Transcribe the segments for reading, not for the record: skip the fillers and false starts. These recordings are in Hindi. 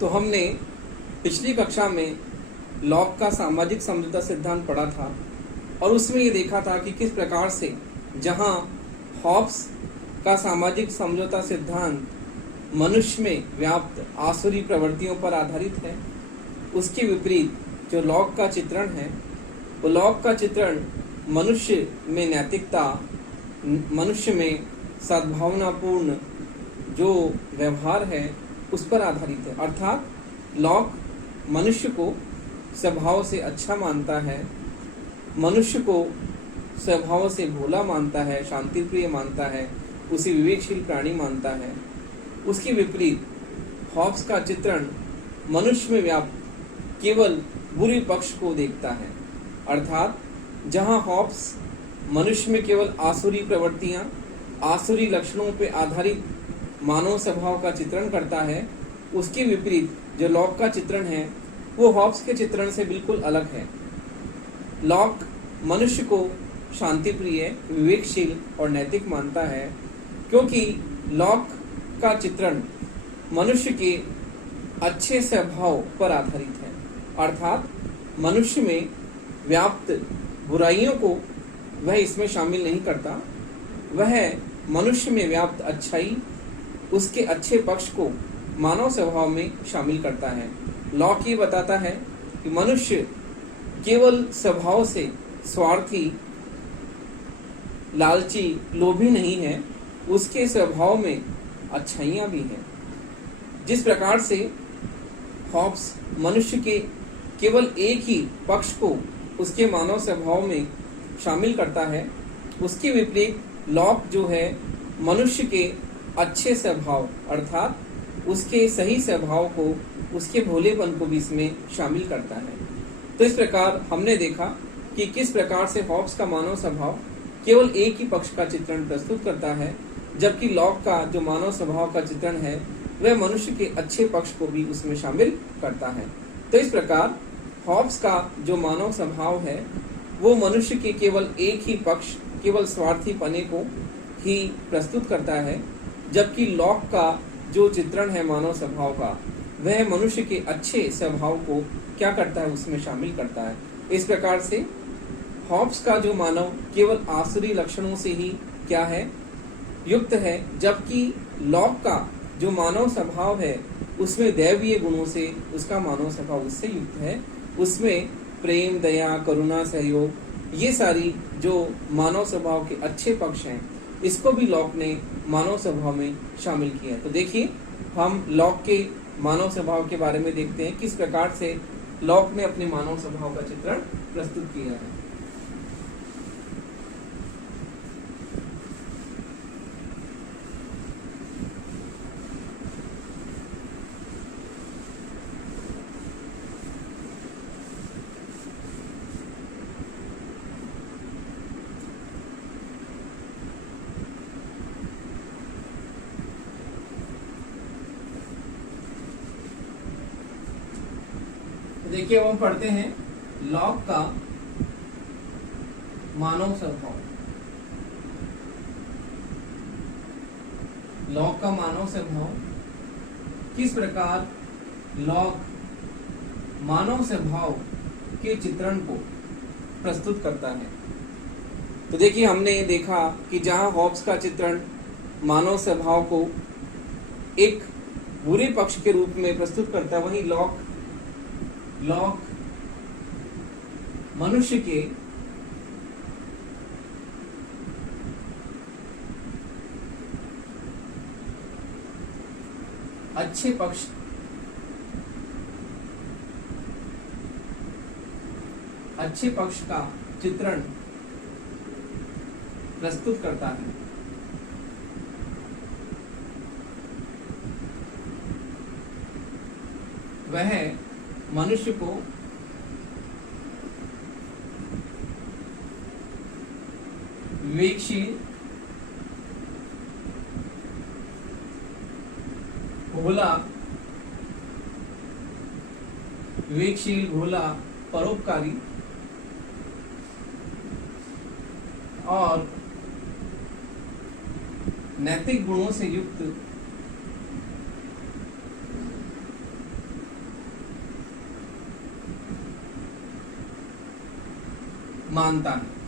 तो हमने पिछली कक्षा में लॉक का सामाजिक समझौता सिद्धांत पढ़ा था और उसमें ये देखा था कि किस प्रकार से जहाँ हॉब्स का सामाजिक समझौता सिद्धांत मनुष्य में व्याप्त आसुरी प्रवृत्तियों पर आधारित है, उसके विपरीत जो लॉक का चित्रण है वो लॉक का चित्रण मनुष्य में नैतिकता, मनुष्य में सद्भावनापूर्ण जो व्यवहार है उस पर आधारित है। अर्थात लॉक मनुष्य को स्वभाव से अच्छा मानता है, मनुष्य को स्वभाव से भोला मानता है, शांतिप्रिय मानता है, उसे विवेकशील प्राणी मानता है। उसके विपरीत हॉब्स का चित्रण मनुष्य में व्याप्त केवल बुरे पक्ष को देखता है। अर्थात जहाँ हॉब्स मनुष्य में केवल आसुरी प्रवृत्तियां, आसुरी लक्षणों पर आधारित मानव स्वभाव का चित्रण करता है, उसके विपरीत जो लॉक का चित्रण है वो हॉब्स के चित्रण से बिल्कुल अलग है। लॉक मनुष्य को शांतिप्रिय, विवेकशील और नैतिक मानता है, क्योंकि लॉक का चित्रण मनुष्य के अच्छे स्वभाव पर आधारित है। अर्थात मनुष्य में व्याप्त बुराइयों को वह इसमें शामिल नहीं करता, वह मनुष्य में व्याप्त अच्छाई, उसके अच्छे पक्ष को मानव स्वभाव में शामिल करता है। लॉक ये बताता है कि मनुष्य केवल स्वभाव से स्वार्थी, लालची, लोभी नहीं है, उसके स्वभाव में अच्छाइयाँ भी हैं। जिस प्रकार से हॉब्स मनुष्य के केवल एक ही पक्ष को उसके मानव स्वभाव में शामिल करता है, उसके विपरीत लॉक जो है मनुष्य के अच्छे स्वभाव अर्थात उसके सही स्वभाव को, उसके भोलेपन को भी इसमें शामिल करता है। तो इस प्रकार हमने देखा कि किस प्रकार से हॉब्स का मानव स्वभाव केवल एक ही पक्ष का चित्रण प्रस्तुत करता है, जबकि लॉक का जो मानव स्वभाव का चित्रण है वह मनुष्य के अच्छे पक्ष को भी उसमें शामिल करता है। तो इस प्रकार हॉब्स का जो मानव स्वभाव है वो मनुष्य के केवल एक ही पक्ष, केवल स्वार्थी पने को ही प्रस्तुत करता है, जबकि लॉक का जो चित्रण है मानव स्वभाव का वह मनुष्य के अच्छे स्वभाव को क्या करता है, उसमें शामिल करता है। इस प्रकार से हॉब्स का जो मानव केवल आसुरी लक्षणों से ही क्या है, युक्त है, जबकि लॉक का जो मानव स्वभाव है उसमें दैवीय गुणों से उसका मानव स्वभाव उससे युक्त है। उसमें प्रेम, दया, करुणा, सहयोग, ये सारी जो मानव स्वभाव के अच्छे पक्ष हैं इसको भी लॉक ने मानव स्वभाव में शामिल किया है। तो देखिए हम लॉक के मानव स्वभाव के बारे में देखते हैं, किस प्रकार से लॉक ने अपने मानव स्वभाव का चित्रण प्रस्तुत किया है। देखिए अब हम पढ़ते हैं लॉक का मानव स्वभाव। लॉक का मानव स्वभाव, किस प्रकार लॉक मानव स्वभाव के चित्रण को प्रस्तुत करता है। तो देखिए हमने देखा कि जहां हॉब्स का चित्रण मानव स्वभाव को एक बुरे पक्ष के रूप में प्रस्तुत करता है, वहीं लॉक मनुष्य के अच्छे पक्ष का चित्रण प्रस्तुत करता है। वह मनुष्य को विवेकशील, भोला, परोपकारी और नैतिक गुणों से युक्त मानता है।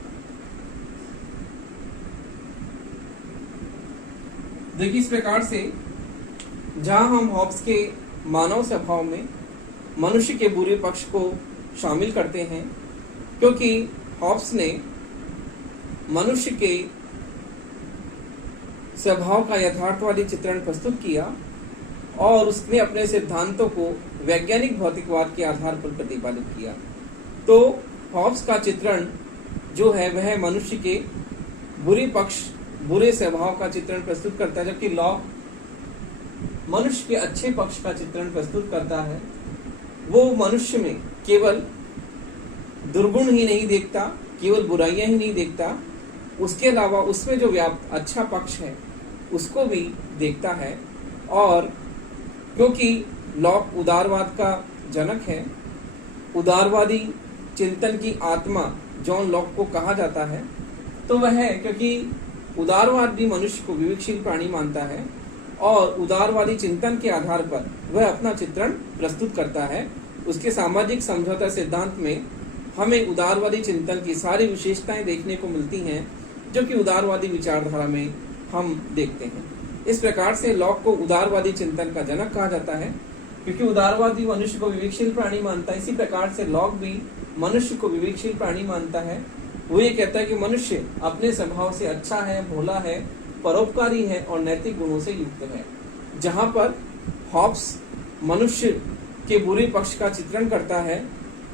देखिए इस प्रकार से जहां हम हॉब्स के मानव स्वभाव में मनुष्य के बुरे पक्ष को शामिल करते हैं, क्योंकि हॉब्स ने मनुष्य के स्वभाव का यथार्थवादी चित्रण प्रस्तुत किया और उसने अपने सिद्धांतों को वैज्ञानिक भौतिकवाद के आधार पर प्रतिपादित किया। तो हॉब्स का चित्रण जो है वह मनुष्य के बुरे पक्ष, बुरे स्वभाव का चित्रण प्रस्तुत करता है, जबकि लॉक मनुष्य के अच्छे पक्ष का चित्रण प्रस्तुत करता है। वो मनुष्य में केवल दुर्गुण ही नहीं देखता, केवल बुराइयां ही नहीं देखता, उसके अलावा उसमें जो व्याप्त अच्छा पक्ष है उसको भी देखता है। और क्योंकि लॉक उदारवाद का जनक है, उदारवादी चिंतन की आत्मा जॉन लॉक को कहा जाता है, तो वह क्योंकि उदारवादी मनुष्य को विवेकशील प्राणी मानता है और उदारवादी चिंतन के आधार पर वह अपना चित्रण प्रस्तुत करता है। उसके सामाजिक समझौता सिद्धांत में हमें उदारवादी चिंतन की सारी विशेषताएं देखने को मिलती हैं जो कि उदारवादी विचारधारा में हम देखते हैं। इस प्रकार से लॉक को उदारवादी चिंतन का जनक कहा जाता है, क्योंकि उदारवादी मनुष्य को विवेकशील प्राणी मानता है। इसी प्रकार से लॉक भी मनुष्य को विवेकशील प्राणी मानता है। वो ये कहता है कि मनुष्य अपने स्वभाव से अच्छा है, भोला है, परोपकारी है और नैतिक गुणों से युक्त है। जहां पर हॉब्स मनुष्य के बुरे पक्ष का चित्रण करता है,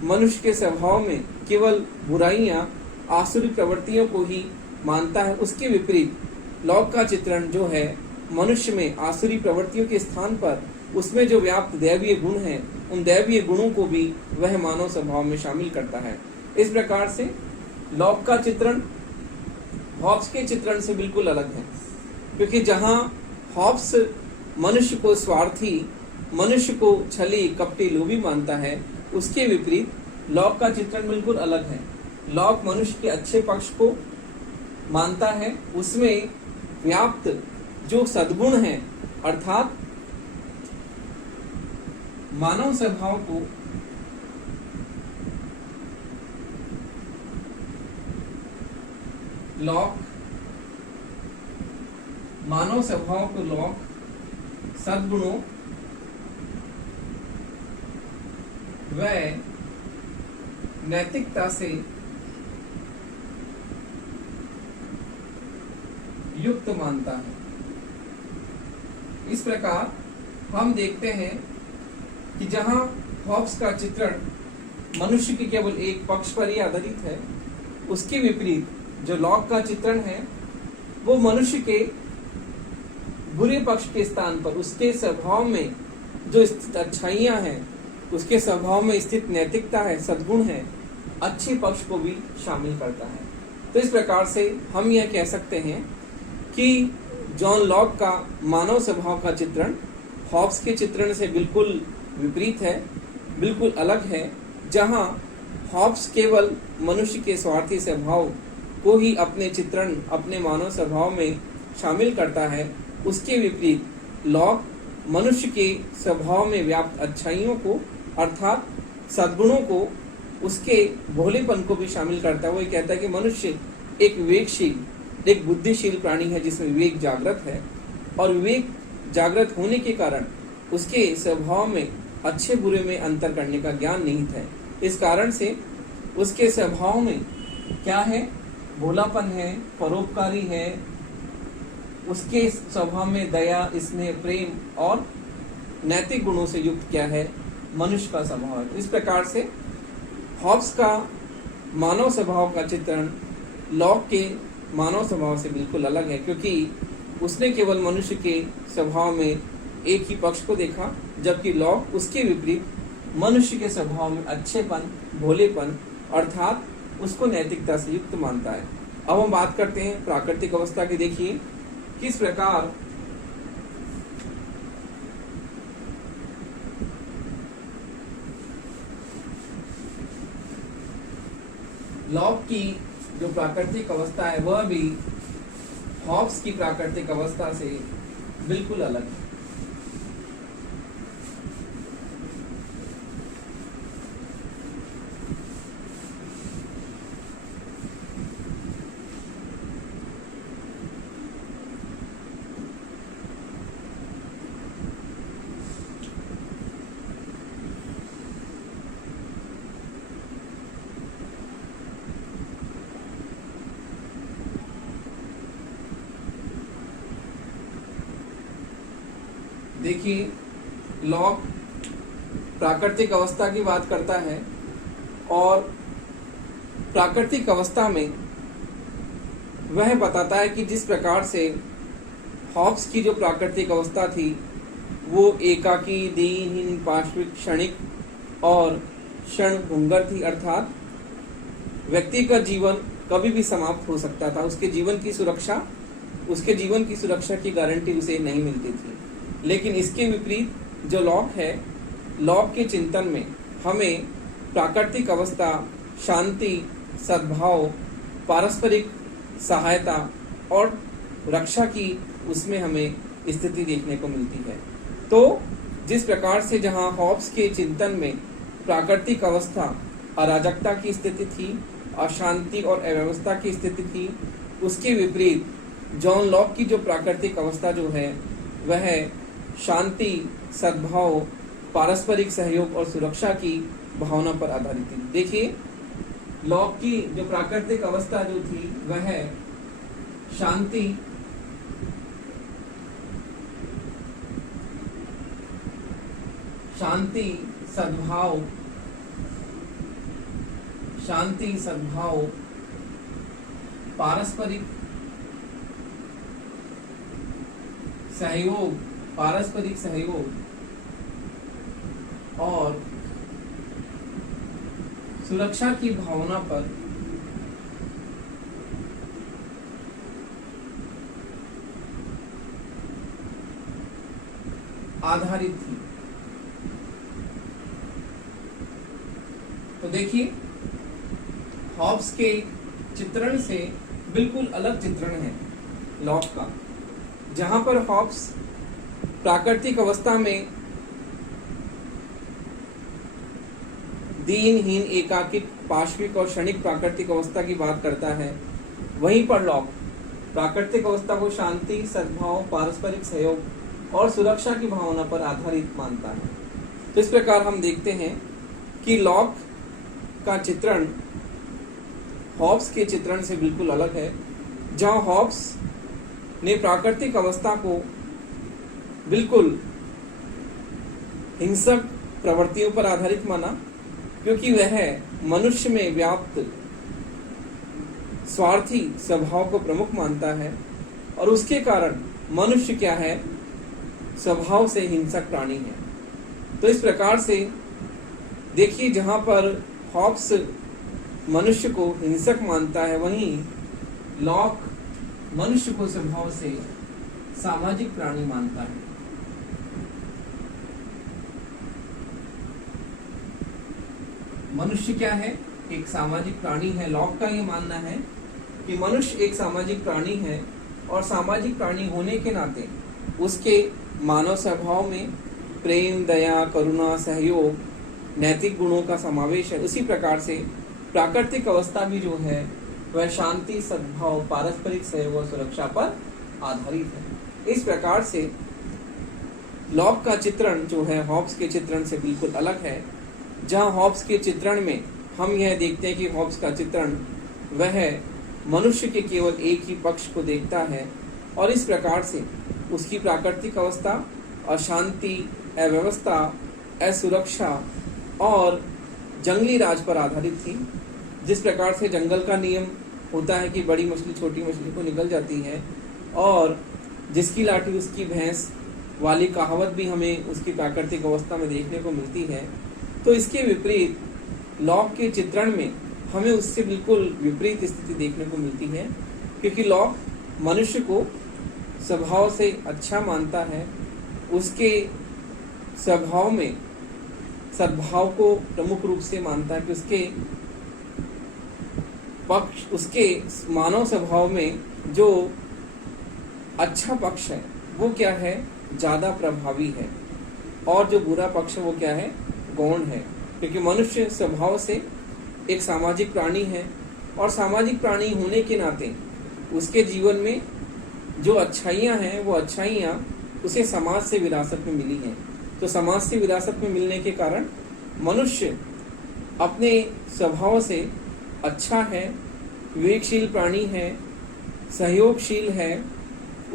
मनुष्य के स्वभाव में केवल बुराइयां, आसुरी प्रवृत्तियों को ही मानता है, उसके विपरीत लॉक का चित्रण जो है मनुष्य में आसुरी प्रवृत्तियों के स्थान पर उसमें जो व्याप्त दैवीय गुण हैं, उन दैवीय गुणों को भी वह मानव स्वभाव में शामिल करता है। इस प्रकार से लॉक का चित्रण हॉब्स के चित्रण से बिल्कुल अलग है, क्योंकि जहां हॉब्स मनुष्य को स्वार्थी, मनुष्य को छली, कपटी, लोभी मानता है, उसके विपरीत लॉक का चित्रण बिल्कुल अलग है। लॉक मनुष्य के अच्छे पक्ष को मानता है, उसमें व्याप्त जो सद्गुण है अर्थात मानव स्वभाव को मानव स्वभाव को लॉक सद्गुणों व नैतिकता से युक्त मानता है। इस प्रकार हम देखते हैं कि जहां हॉब्स का चित्रण मनुष्य के केवल एक पक्ष पर ही आधारित है, उसके विपरीत जो लॉक का चित्रण है वो मनुष्य के बुरे पक्ष के स्थान पर उसके स्वभाव में जो स्थित अच्छाइयां हैं, उसके स्वभाव में स्थित नैतिकता है, सद्गुण है, अच्छे पक्ष को भी शामिल करता है। तो इस प्रकार से हम यह कह सकते हैं कि जॉन लॉक का मानव स्वभाव का चित्रण हॉब्स के चित्रण से बिल्कुल विपरीत है, बिल्कुल अलग है। जहां हॉब्स केवल मनुष्य के स्वार्थी स्वभाव को ही अपने चित्रण, अपने मानव स्वभाव में शामिल करता है, उसके विपरीत लॉक मनुष्य के स्वभाव में व्याप्त अच्छाइयों को अर्थात सद्गुणों को, उसके भोलेपन को भी शामिल करता है। वो ये कहता है कि मनुष्य एक विवेकशील, एक बुद्धिशील प्राणी है जिसमें विवेक जागृत है, और विवेक जागृत होने के कारण उसके स्वभाव में अच्छे बुरे में अंतर करने का ज्ञान निहित है। इस कारण से उसके स्वभाव में क्या है, भोलापन है, परोपकारी है, उसके स्वभाव में दया, स्नेह, प्रेम और नैतिक गुणों से युक्त क्या है, मनुष्य का स्वभाव है। इस प्रकार से हॉब्स का मानव स्वभाव का चित्रण लॉक के मानव स्वभाव से बिल्कुल अलग है, क्योंकि उसने केवल मनुष्य के स्वभाव में एक ही पक्ष को देखा, जबकि लॉक उसके विपरीत मनुष्य के स्वभाव में अच्छेपन, भोलेपन अर्थात उसको नैतिकता से युक्त मानता है। अब हम बात करते हैं प्राकृतिक अवस्था की। देखिए किस प्रकार लॉक की जो प्राकृतिक अवस्था है वह भी हॉब्स की प्राकृतिक अवस्था से बिल्कुल अलग है। देखिए, लॉक प्राकृतिक अवस्था की बात करता है और प्राकृतिक अवस्था में वह बताता है कि जिस प्रकार से हॉब्स की जो प्राकृतिक अवस्था थी वो एकाकी, दीनहीन, पार्श्विक, क्षणिक और क्षणभंगुर थी, अर्थात व्यक्ति का जीवन कभी भी समाप्त हो सकता था। उसके जीवन की सुरक्षा की गारंटी उसे नहीं मिलती थी। लेकिन इसके विपरीत जो लॉक है, लॉक के चिंतन में हमें प्राकृतिक अवस्था, शांति, सद्भाव, पारस्परिक सहायता और रक्षा की उसमें हमें स्थिति देखने को मिलती है। तो जिस प्रकार से जहाँ हॉब्स के चिंतन में प्राकृतिक अवस्था अराजकता की स्थिति थी, अशांति और अव्यवस्था की स्थिति थी, उसके विपरीत जॉन लॉक की जो प्राकृतिक अवस्था जो है वह शांति, सद्भाव, पारस्परिक सहयोग और सुरक्षा की भावना पर आधारित थी। देखिए, लॉक की जो प्राकृतिक अवस्था जो थी वह शांति, सद्भाव, पारस्परिक सहयोग और सुरक्षा की भावना पर आधारित थी। तो देखिए, हॉब्स के चित्रण से बिल्कुल अलग चित्रण है लॉक का, जहां पर हॉब्स प्राकृतिक अवस्था में दीनहीन, एकाकी, पार्श्विक और क्षणिक प्राकृतिक अवस्था की बात करता है, वहीं पर लॉक प्राकृतिक अवस्था को शांति, सद्भाव, पारस्परिक सहयोग और सुरक्षा की भावना पर आधारित मानता है। तो इस प्रकार हम देखते हैं कि लॉक का चित्रण हॉब्स के चित्रण से बिल्कुल अलग है, जहां हॉब्स ने प्राकृतिक अवस्था को बिल्कुल हिंसक प्रवृत्तियों पर आधारित माना, क्योंकि वह मनुष्य में व्याप्त स्वार्थी स्वभाव को प्रमुख मानता है और उसके कारण मनुष्य क्या है, स्वभाव से हिंसक प्राणी है। तो इस प्रकार से देखिए, जहां पर हॉब्स मनुष्य को हिंसक मानता है, वहीं लॉक मनुष्य को स्वभाव से सामाजिक प्राणी मानता है। मनुष्य क्या है, एक सामाजिक प्राणी है। लॉक का ये मानना है कि मनुष्य एक सामाजिक प्राणी है और सामाजिक प्राणी होने के नाते उसके मानव स्वभाव में प्रेम, दया, करुणा, सहयोग, नैतिक गुणों का समावेश है। उसी प्रकार से प्राकृतिक अवस्था भी जो है वह शांति, सद्भाव, पारस्परिक सहयोग और सुरक्षा पर आधारित है। इस प्रकार से लॉक का चित्रण जो है हॉब्स के चित्रण से बिल्कुल अलग है, जहां हॉब्स के चित्रण में हम यह देखते हैं कि हॉब्स का चित्रण वह मनुष्य के केवल एक ही पक्ष को देखता है और इस प्रकार से उसकी प्राकृतिक अवस्था अशांति, अव्यवस्था, असुरक्षा और जंगली राज पर आधारित थी। जिस प्रकार से जंगल का नियम होता है कि बड़ी मछली छोटी मछली को निगल जाती है और जिसकी लाठी उसकी भैंस वाली कहावत भी हमें उसकी प्राकृतिक अवस्था में देखने को मिलती है, तो इसके विपरीत लॉक के चित्रण में हमें उससे बिल्कुल विपरीत स्थिति देखने को मिलती है, क्योंकि लॉक मनुष्य को स्वभाव से अच्छा मानता है, उसके स्वभाव में सद्भाव को प्रमुख रूप से मानता है कि उसके मानव स्वभाव में जो अच्छा पक्ष है वो क्या है, ज़्यादा प्रभावी है और जो बुरा पक्ष है वो क्या है, गौण है। क्योंकि मनुष्य स्वभाव से एक सामाजिक प्राणी है और सामाजिक प्राणी होने के नाते उसके जीवन में जो अच्छाइयाँ हैं वो अच्छाइयाँ उसे समाज से विरासत में मिली हैं। तो समाज से विरासत में मिलने के कारण मनुष्य अपने स्वभाव से अच्छा है, विवेकशील प्राणी है, सहयोगशील है,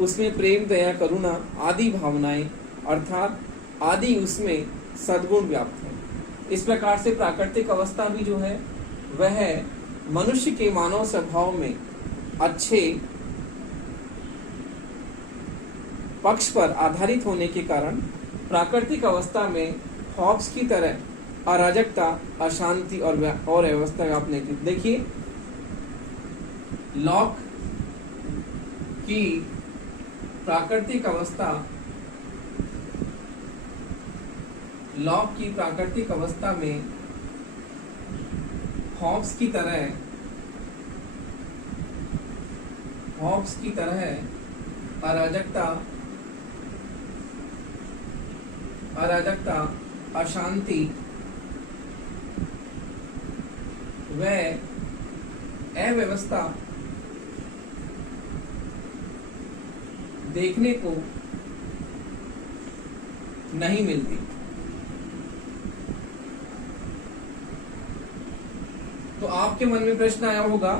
उसमें प्रेम, दया, करुणा आदि भावनाएं अर्थात आदि उसमें सद्गुण व्याप्त है। इस प्रकार से प्राकृतिक अवस्था भी जो है वह मनुष्य के मानव स्वभाव में अच्छे पक्ष पर आधारित होने के कारण प्राकृतिक अवस्था में हॉब्स की तरह अराजकता, अशांति और अव्यवस्था व्याप्त नहीं थी। देखिए, लॉक की प्राकृतिक अवस्था में हॉब्स की तरह अराजकता, अशांति व अव्यवस्था देखने को नहीं मिलती। तो आपके मन में प्रश्न आया होगा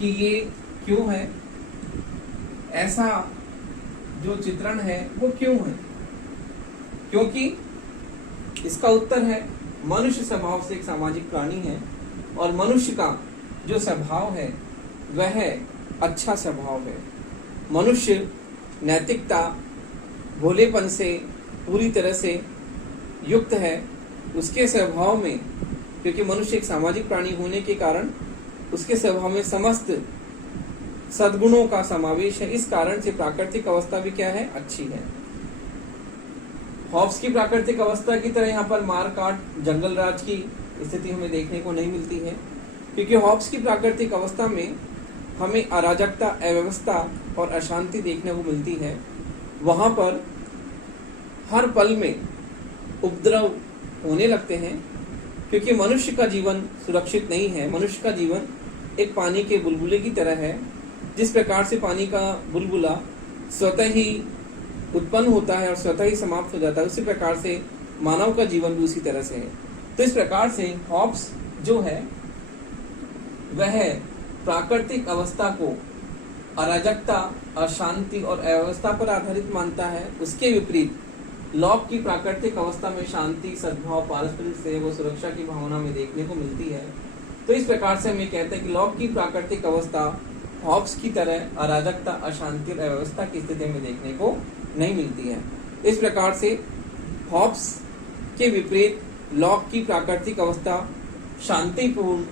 कि ये क्यों है, ऐसा जो चित्रण है वो क्यों है? क्योंकि इसका उत्तर है, मनुष्य स्वभाव से एक सामाजिक प्राणी है और मनुष्य का जो स्वभाव है वह अच्छा स्वभाव है। मनुष्य नैतिकता, भोलेपन से पूरी तरह से युक्त है। उसके स्वभाव में, क्योंकि मनुष्य एक सामाजिक प्राणी होने के कारण उसके स्वभाव में समस्त सद्गुणों का समावेश है। इस कारण से प्राकृतिक अवस्था भी क्या है? अच्छी है। हॉब्स की प्राकृतिक अवस्था की तरह यहाँ पर मार काट, जंगल राज की स्थिति हमें देखने को नहीं मिलती है, क्योंकि हॉब्स की प्राकृतिक अवस्था में हमें अराजकता, अव्यवस्था और अशांति देखने को मिलती है। वहां पर हर पल में उपद्रव होने लगते हैं, क्योंकि मनुष्य का जीवन सुरक्षित नहीं है। मनुष्य का जीवन एक पानी के बुलबुले की तरह है। जिस प्रकार से पानी का बुलबुला स्वतः ही उत्पन्न होता है और स्वतः ही समाप्त हो जाता है, उसी प्रकार से मानव का जीवन भी उसी तरह से है। तो इस प्रकार से हॉब्स जो है वह प्राकृतिक अवस्था को अराजकता, अशांति और अव्यवस्था पर आधारित मानता है। उसके विपरीत लॉक की प्राकृतिक अवस्था में शांति, सद्भाव, पारस्परिक स्नेह व सुरक्षा की भावना में देखने को मिलती है। तो इस प्रकार से हम ये कहते हैं कि लॉक की प्राकृतिक अवस्था हॉब्स की तरह अराजकता, अशांति और अव्यवस्था की स्थिति में देखने को नहीं मिलती है। इस प्रकार से हॉब्स के विपरीत लॉक की प्राकृतिक अवस्था शांतिपूर्ण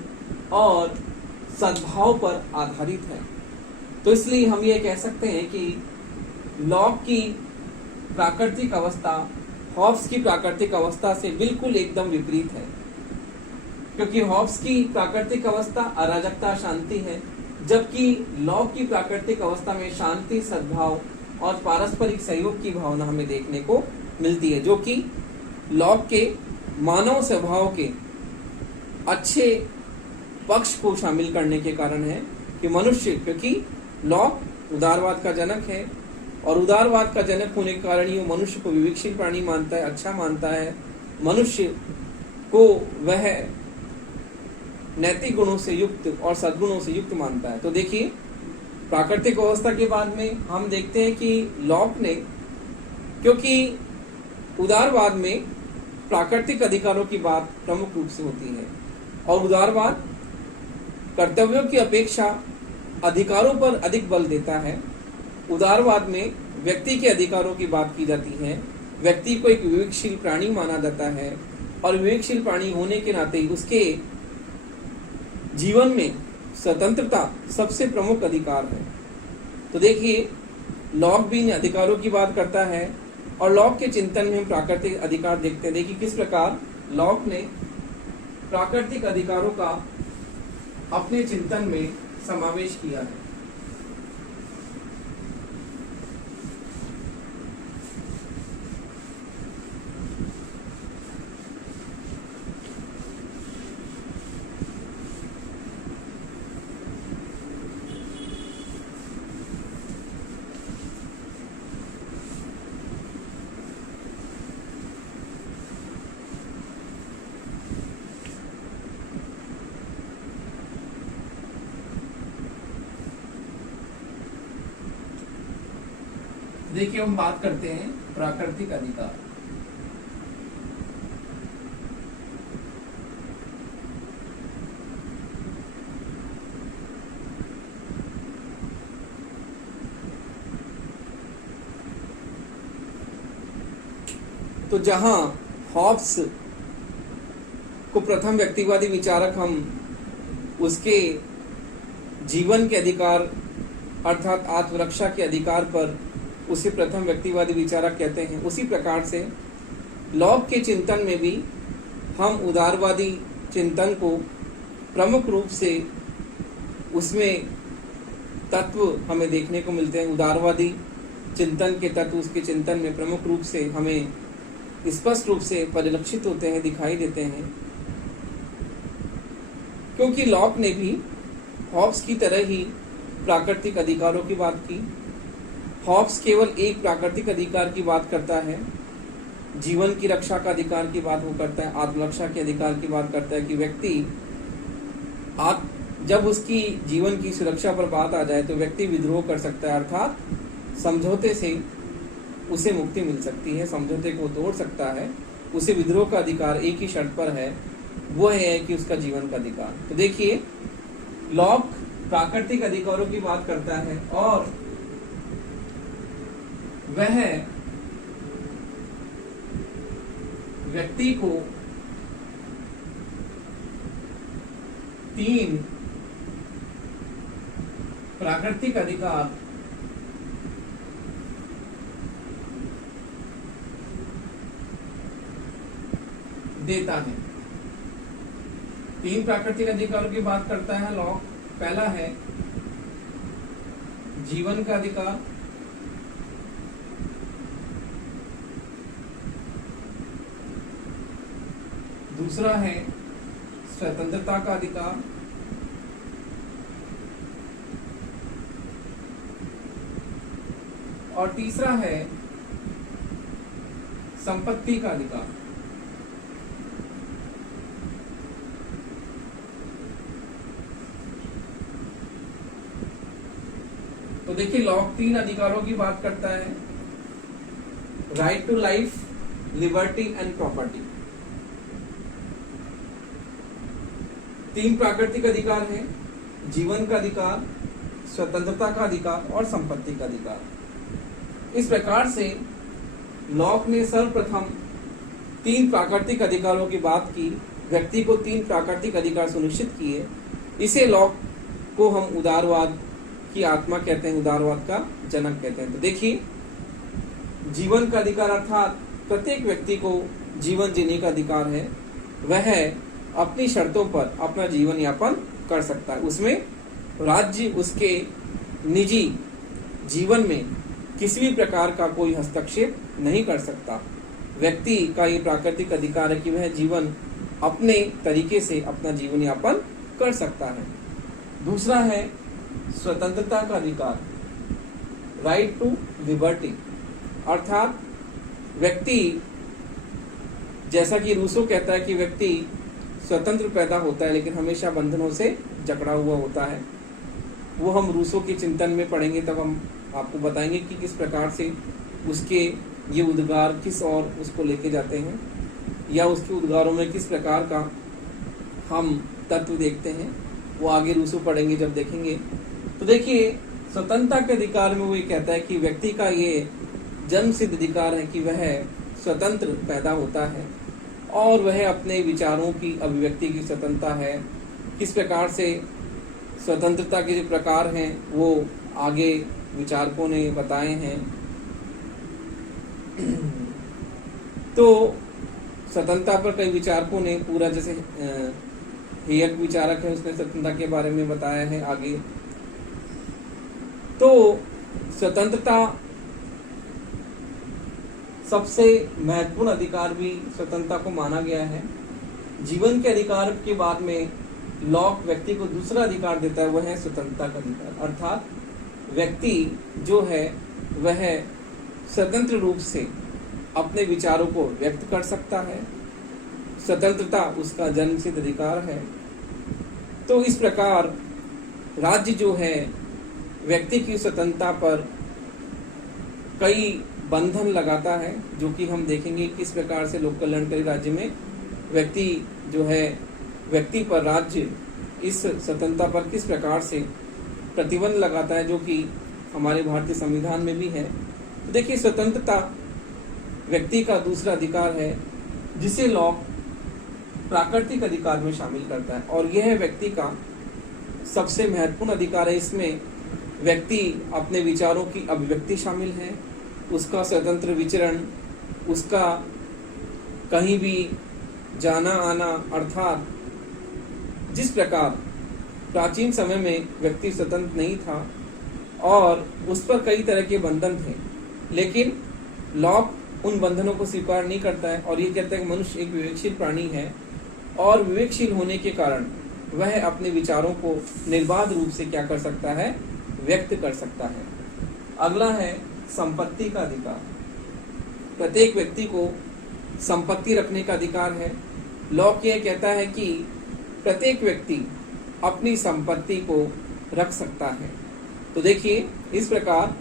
और सद्भाव पर आधारित है। तो इसलिए हम ये कह सकते हैं कि लॉक की प्राकृतिक अवस्था हॉब्स की प्राकृतिक अवस्था से बिल्कुल एकदम विपरीत है, क्योंकि हॉब्स की प्राकृतिक अवस्था अराजकता, शांति है, जबकि लॉक की प्राकृतिक अवस्था में शांति, सद्भाव और पारस्परिक सहयोग की भावना हमें देखने को मिलती है, जो कि लॉक के मानव स्वभाव के अच्छे पक्ष को शामिल करने के कारण है कि मनुष्य, क्योंकि लॉक उदारवाद का जनक है और उदारवाद का जनक होने के कारण ही मनुष्य को विवेकशील प्राणी मानता है, अच्छा मानता है। मनुष्य को वह नैतिक गुणों से युक्त और सद्गुणों से युक्त मानता है। तो देखिए, प्राकृतिक अवस्था के बाद में हम देखते हैं कि लॉक ने, क्योंकि उदारवाद में प्राकृतिक अधिकारों की बात प्रमुख रूप से होती है और उदारवाद कर्तव्यों की अपेक्षा अधिकारों पर अधिक बल देता है। उदारवाद में व्यक्ति के अधिकारों की बात की जाती है, व्यक्ति को एक विवेकशील प्राणी माना जाता है और विवेकशील प्राणी होने के नाते उसके जीवन में स्वतंत्रता सबसे प्रमुख अधिकार है। तो देखिए, लॉक भी इन अधिकारों की बात करता है और लॉक के चिंतन में हम प्राकृतिक अधिकार देखते हैं। देखिए किस प्रकार लॉक ने प्राकृतिक अधिकारों का अपने चिंतन में समावेश किया है। देखिए, हम बात करते हैं प्राकृतिक अधिकार। तो जहां हॉब्स को प्रथम व्यक्तिवादी विचारक हम उसके जीवन के अधिकार अर्थात आत्मरक्षा के अधिकार पर उसे प्रथम व्यक्तिवादी विचारक कहते हैं, उसी प्रकार से लॉक के चिंतन में भी हम उदारवादी चिंतन को प्रमुख रूप से उसमें तत्व हमें देखने को मिलते हैं। उदारवादी चिंतन के तत्व उसके चिंतन में प्रमुख रूप से हमें स्पष्ट रूप से परिलक्षित होते हैं, दिखाई देते हैं, क्योंकि लॉक ने भी हॉब्स की तरह ही प्राकृतिक अधिकारों की बात की। हॉब्स केवल एक प्राकृतिक अधिकार की बात करता है, जीवन की रक्षा का अधिकार की बात वो करता है, आत्मरक्षा के अधिकार की बात करता है कि व्यक्ति जब उसकी जीवन की सुरक्षा पर बात आ जाए तो व्यक्ति विद्रोह कर सकता है, अर्थात समझौते से उसे मुक्ति मिल सकती है, समझौते को तोड़ सकता है। उसे विद्रोह का अधिकार एक ही शर्त पर है, वो है कि उसका जीवन का अधिकार। तो देखिए लॉक प्राकृतिक अधिकारों की बात करता है और वह व्यक्ति को 3 प्राकृतिक अधिकार देता है। 3 प्राकृतिक अधिकारों की बात करता है लॉक। पहला है जीवन का अधिकार, दूसरा है स्वतंत्रता का अधिकार, और तीसरा है संपत्ति का अधिकार। तो देखिए लॉक 3 अधिकारों की बात करता है, right to life, liberty and property. 3 प्राकृतिक अधिकार हैं, जीवन का अधिकार, स्वतंत्रता का अधिकार और संपत्ति का अधिकार। इस प्रकार से लॉक ने सर्वप्रथम 3 प्राकृतिक अधिकारों की बात की, व्यक्ति को 3 प्राकृतिक अधिकार सुनिश्चित किए। इसे लॉक को हम उदारवाद की आत्मा कहते हैं, उदारवाद का जनक कहते हैं। तो देखिए जीवन का अधिकार अर्थात प्रत्येक व्यक्ति को जीवन जीने का अधिकार है, वह अपनी शर्तों पर अपना जीवन यापन कर सकता है। उसमें राज्य उसके निजी जीवन में किसी भी प्रकार का कोई हस्तक्षेप नहीं कर सकता। व्यक्ति का ये प्राकृतिक अधिकार है कि वह जीवन अपने तरीके से अपना जीवन यापन कर सकता है। दूसरा है स्वतंत्रता का अधिकार, राइट टू लिबर्टी, अर्थात व्यक्ति, जैसा कि रूसो कहता है कि व्यक्ति स्वतंत्र पैदा होता है लेकिन हमेशा बंधनों से जकड़ा हुआ होता है। वो हम रूसो के चिंतन में पढ़ेंगे, तब हम आपको बताएंगे कि किस प्रकार से उसके ये उद्गार किस ओर उसको लेके जाते हैं, या उसके उद्गारों में किस प्रकार का हम तत्व देखते हैं, वो आगे रूसो पढ़ेंगे जब देखेंगे। तो देखिए स्वतंत्रता के अधिकार में वो ये कहता है कि व्यक्ति का ये जन्म सिद्ध अधिकार है कि वह स्वतंत्र पैदा होता है और वह अपने विचारों की अभिव्यक्ति की स्वतंत्रता है। किस प्रकार से स्वतंत्रता के जो प्रकार हैं वो आगे विचारकों ने बताए हैं। तो स्वतंत्रता पर कई विचारकों ने पूरा, जैसे हेयक विचारक है उसने स्वतंत्रता के बारे में बताया है आगे। तो स्वतंत्रता सबसे महत्वपूर्ण अधिकार भी स्वतंत्रता को माना गया है। जीवन के अधिकार के बाद में लॉक व्यक्ति को दूसरा अधिकार देता है, वह है स्वतंत्रता का अधिकार, अर्थात व्यक्ति जो है वह स्वतंत्र रूप से अपने विचारों को व्यक्त कर सकता है। स्वतंत्रता उसका जन्मसिद्ध अधिकार है। तो इस प्रकार राज्य जो है व्यक्ति की स्वतंत्रता पर कई बंधन लगाता है, जो कि हम देखेंगे किस प्रकार से लोक कल्याणकारी राज्य में व्यक्ति जो है, व्यक्ति पर राज्य इस स्वतंत्रता पर किस प्रकार से प्रतिबंध लगाता है, जो कि हमारे भारतीय संविधान में भी है। तो देखिए, स्वतंत्रता व्यक्ति का दूसरा अधिकार है जिसे लॉक प्राकृतिक अधिकार में शामिल करता है, और यह व्यक्ति का सबसे महत्वपूर्ण अधिकार है। इसमें व्यक्ति अपने विचारों की अभिव्यक्ति शामिल है, उसका स्वतंत्र विचरण, उसका कहीं भी जाना आना, अर्थात जिस प्रकार प्राचीन समय में व्यक्ति स्वतंत्र नहीं था और उस पर कई तरह के बंधन थे, लेकिन लॉक उन बंधनों को स्वीकार नहीं करता है और ये कहता है कि मनुष्य एक विवेकशील प्राणी है और विवेकशील होने के कारण वह अपने विचारों को निर्बाध रूप से क्या कर सकता है, व्यक्त कर सकता है। अगला है संपत्ति का अधिकार। प्रत्येक व्यक्ति को संपत्ति रखने का अधिकार है। लॉक यह कहता है कि प्रत्येक व्यक्ति अपनी संपत्ति को रख सकता है। तो देखिए, इस प्रकार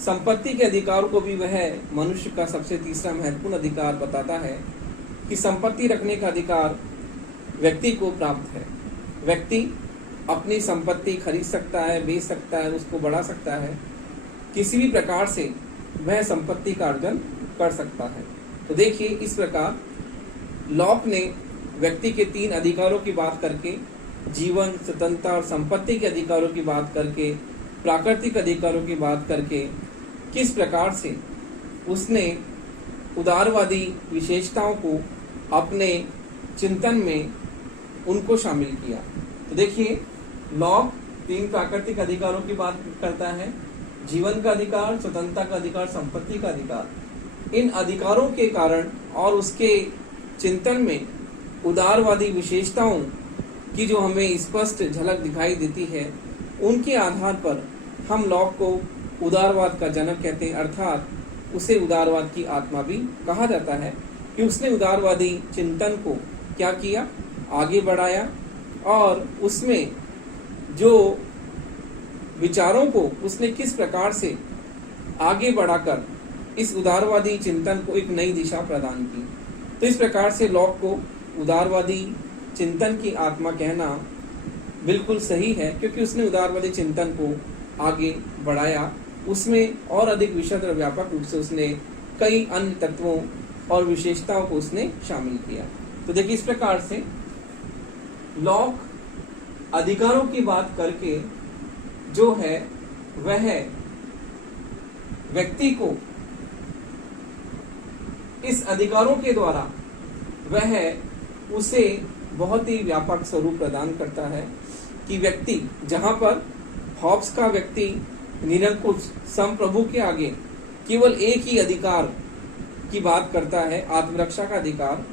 संपत्ति के अधिकार को भी वह मनुष्य का सबसे तीसरा महत्वपूर्ण अधिकार बताता है कि संपत्ति रखने का अधिकार व्यक्ति को प्राप्त है। व्यक्ति अपनी संपत्ति खरीद सकता है, बेच सकता है, उसको बढ़ा सकता है, किसी भी प्रकार से वह संपत्ति का अर्जन कर सकता है। तो देखिए, इस प्रकार लॉक ने व्यक्ति के 3 अधिकारों की बात करके, जीवन, स्वतंत्रता और संपत्ति के अधिकारों की बात करके, प्राकृतिक अधिकारों की बात करके, किस प्रकार से उसने उदारवादी विशेषताओं को अपने चिंतन में उनको शामिल किया। तो देखिए, लॉक 3 प्राकृतिक अधिकारों की बात करता है, जीवन का अधिकार, स्वतंत्रता का अधिकार, संपत्ति का अधिकार। इन अधिकारों के कारण और उसके चिंतन में उदारवादी विशेषताओं की जो हमें स्पष्ट झलक दिखाई देती है, उनके आधार पर हम लॉक को उदारवाद का जनक कहते हैं, अर्थात उसे उदारवाद की आत्मा भी कहा जाता है कि उसने उदारवादी चिंतन को क्या किया, आगे बढ़ाया और उसमें जो विचारों को उसने किस प्रकार से आगे बढ़ाकर इस उदारवादी चिंतन को एक नई दिशा प्रदान की। तो इस प्रकार से लॉक को उदारवादी चिंतन की आत्मा कहना बिल्कुल सही है, क्योंकि उसने उदारवादी चिंतन को आगे बढ़ाया, उसमें और अधिक विशद और व्यापक रूप से उसने कई अन्य तत्वों और विशेषताओं को उसने शामिल किया। तो देखिए, इस प्रकार से लॉक अधिकारों की बात करके जो है वह व्यक्ति को इस अधिकारों के द्वारा वह उसे बहुत ही व्यापक स्वरूप प्रदान करता है कि व्यक्ति, जहां पर हॉब्स का व्यक्ति निरंकुश संप्रभु के आगे केवल एक ही अधिकार की बात करता है, आत्मरक्षा का अधिकार,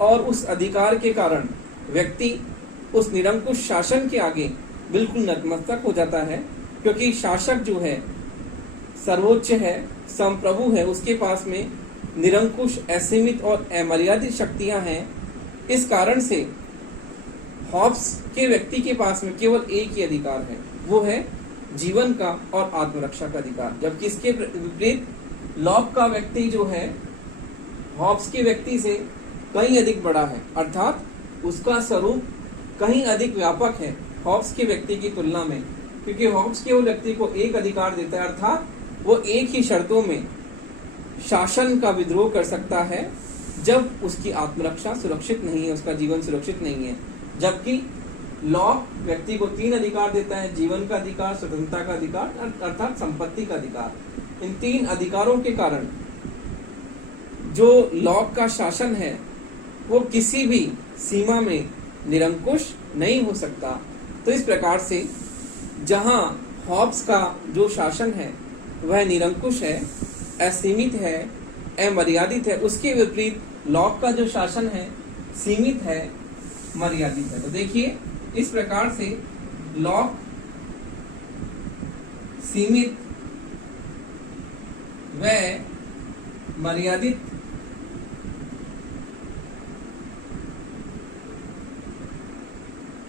और उस अधिकार के कारण व्यक्ति उस निरंकुश शासन के आगे बिल्कुल नतमस्तक हो जाता है, क्योंकि शासक जो है सर्वोच्च है, संप्रभु है, उसके पास में निरंकुश, असीमित और अमर्यादित शक्तियां हैं। इस कारण से हॉब्स के व्यक्ति के पास में केवल एक ही अधिकार है, वो है जीवन का और आत्मरक्षा का अधिकार। जबकि इसके विपरीत लॉक का व्यक्ति जो है हॉब्स के व्यक्ति से कहीं अधिक बड़ा है, अर्थात उसका स्वरूप कहीं अधिक व्यापक है हॉब्स के व्यक्ति की तुलना में, क्योंकि हॉब्स केवल व्यक्ति को एक अधिकार देता है, अर्थात वो एक ही शर्तों में शासन का विद्रोह कर सकता है जब उसकी आत्मरक्षा सुरक्षित नहीं है, उसका जीवन सुरक्षित नहीं है। जबकि लॉक व्यक्ति को 3 अधिकार देता है, जीवन का अधिकार, स्वतंत्रता का अधिकार, अर्थात संपत्ति का अधिकार। इन 3 अधिकारों के कारण जो लॉक का शासन है वो किसी भी सीमा में निरंकुश नहीं हो सकता। तो इस प्रकार से जहां हॉब्स का जो शासन है वह निरंकुश है, असीमित है, अमर्यादित है, उसके विपरीत लॉक का जो शासन है सीमित है, मर्यादित है। तो देखिए, इस प्रकार से लॉक सीमित व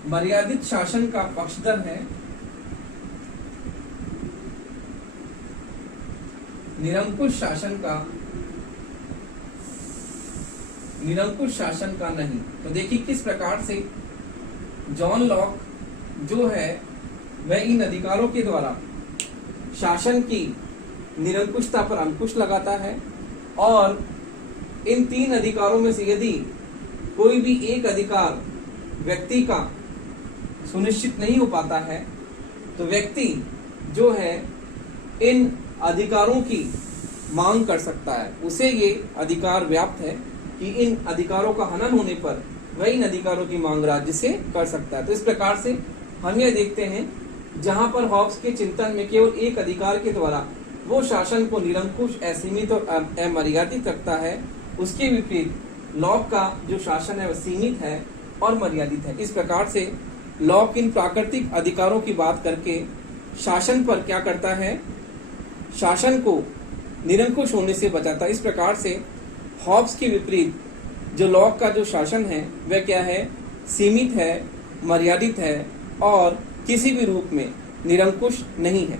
मर्यादित शासन का पक्षधर है, निरंकुश शासन का नहीं। तो देखिए किस प्रकार से जॉन लॉक जो है वह इन अधिकारों के द्वारा शासन की निरंकुशता पर अंकुश लगाता है, और इन 3 अधिकारों में से यदि कोई भी एक अधिकार व्यक्ति का सुनिश्चित नहीं हो पाता है तो व्यक्ति जो है इन अधिकारों की मांग कर सकता है। उसे ये अधिकार व्याप्त है कि इन अधिकारों का हनन होने पर वह इन अधिकारों की मांग राज्य से कर सकता है। तो इस प्रकार से हम ये देखते हैं जहां पर हॉब्स के चिंतन में केवल एक अधिकार के द्वारा वो शासन को निरंकुश, असीमित और अमर्यादित रखता है, उसके विपरीत लॉक का जो शासन है वह सीमित है और मर्यादित है। इस प्रकार से लॉक इन प्राकृतिक अधिकारों की बात करके शासन पर क्या करता है, शासन को निरंकुश होने से बचाता है। इस प्रकार से हॉब्स के विपरीत जो लॉक का जो शासन है वह क्या है, सीमित है, मर्यादित है और किसी भी रूप में निरंकुश नहीं है।